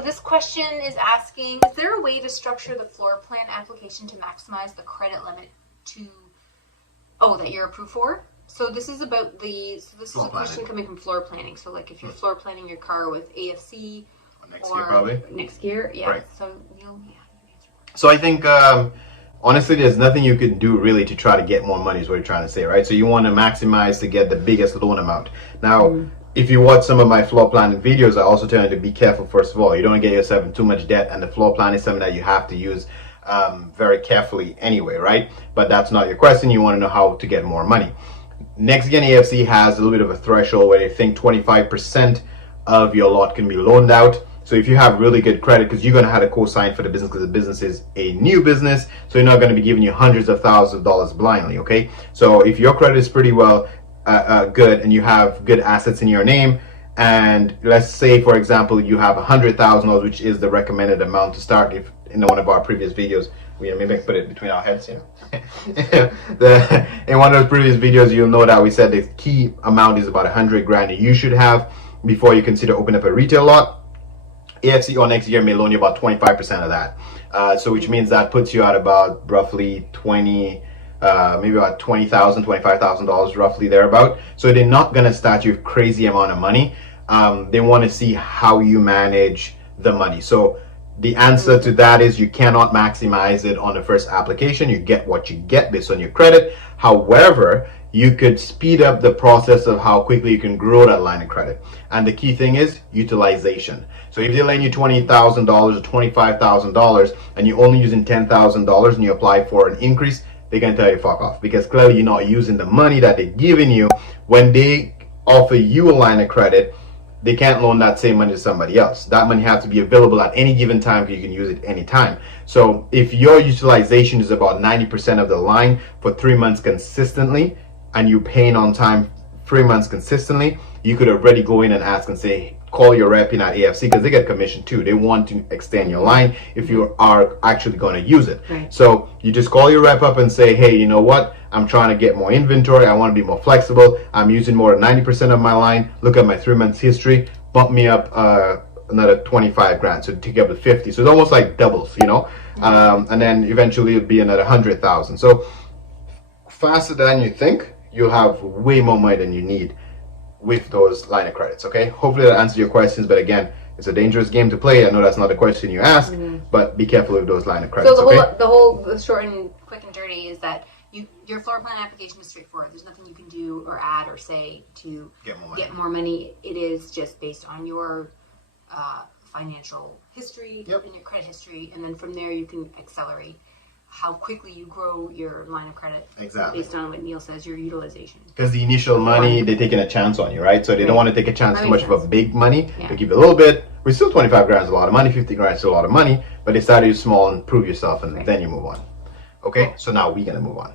So this question is asking, is there a way to structure the floor plan application to maximize the credit limit that you're approved for? So this is about this is a question coming from floor planning. So like if you're floor planning your car with AFC Nextgear, probably. Nextgear, yeah. Right. So So I think honestly, there's nothing you can do really to try to get more money is what you're trying to say, right? So you want to maximize to get the biggest loan amount. Now, if you watch some of my floor planning videos, I also tell you to be careful. First of all, you don't want to get yourself in too much debt, and the floor plan is something that you have to use very carefully anyway, right? But that's not your question. You want to know how to get more money. Nextgear AFC has a little bit of a threshold where they think 25% of your lot can be loaned out. So if you have really good credit, because you're going to have to co-sign for the business because the business is a new business, so you're not going to be giving you hundreds of thousands of dollars blindly, okay? So if your credit is pretty well good and you have good assets in your name, and let's say, for example, you have $100,000, which is the recommended amount to start. If in one of our previous videos, maybe I can put it between our heads here. In one of the previous videos, you'll know that we said the key amount is about 100 grand you should have before you consider opening up a retail lot. AFC or Nextgear may loan you about 25% of that. So which means that puts you at about roughly maybe about $20,000, $25,000 roughly thereabout. So they're not going to start you with crazy amount of money. They want to see how you manage the money. So the answer to that is you cannot maximize it on the first application. You get what you get based on your credit. However, you could speed up the process of how quickly you can grow that line of credit. And the key thing is utilization. So if they're lending you $20,000 or $25,000 and you're only using $10,000 and you apply for an increase, they're going to tell you fuck off, because clearly you're not using the money that they're giving you. When they offer you a line of credit, they can't loan that same money to somebody else. That money has to be available at any given time because you can use it anytime. So if your utilization is about 90% of the line for 3 months consistently, and you're paying on time 3 months consistently, you could already go in and ask and say, call your rep in at AFC, because they get commission too. They want to extend your line if you are actually going to use it. Right. So you just call your rep up and say, hey, you know what? I'm trying to get more inventory. I want to be more flexible. I'm using more than 90% of my line. Look at my 3 months history. Bump me up another 25 grand. So take up to 50. So it's almost like doubles, you know? And then eventually it'll be another 100,000. So faster than you think, you'll have way more money than you need with those line of credits, okay? Hopefully that answers your questions, but again, it's a dangerous game to play. I know that's not a question you asked, but be careful with those line of credits, so okay? the short and quick and dirty is that your floor plan application is straightforward. There's nothing you can do or add or say to get more money. It is just based on your financial history and your credit history, and then from there you can accelerate how quickly you grow your line of credit. Exactly. Based on what Neil says, your utilization. Because the initial money, they're taking a chance on you, right? So they don't want to take a chance too much of a big money. Yeah. They give you a little bit. We're still 25 grand is a lot of money, 50 grand is a lot of money, but they started you small and prove yourself, and then you move on. Okay, so now we're going to move on.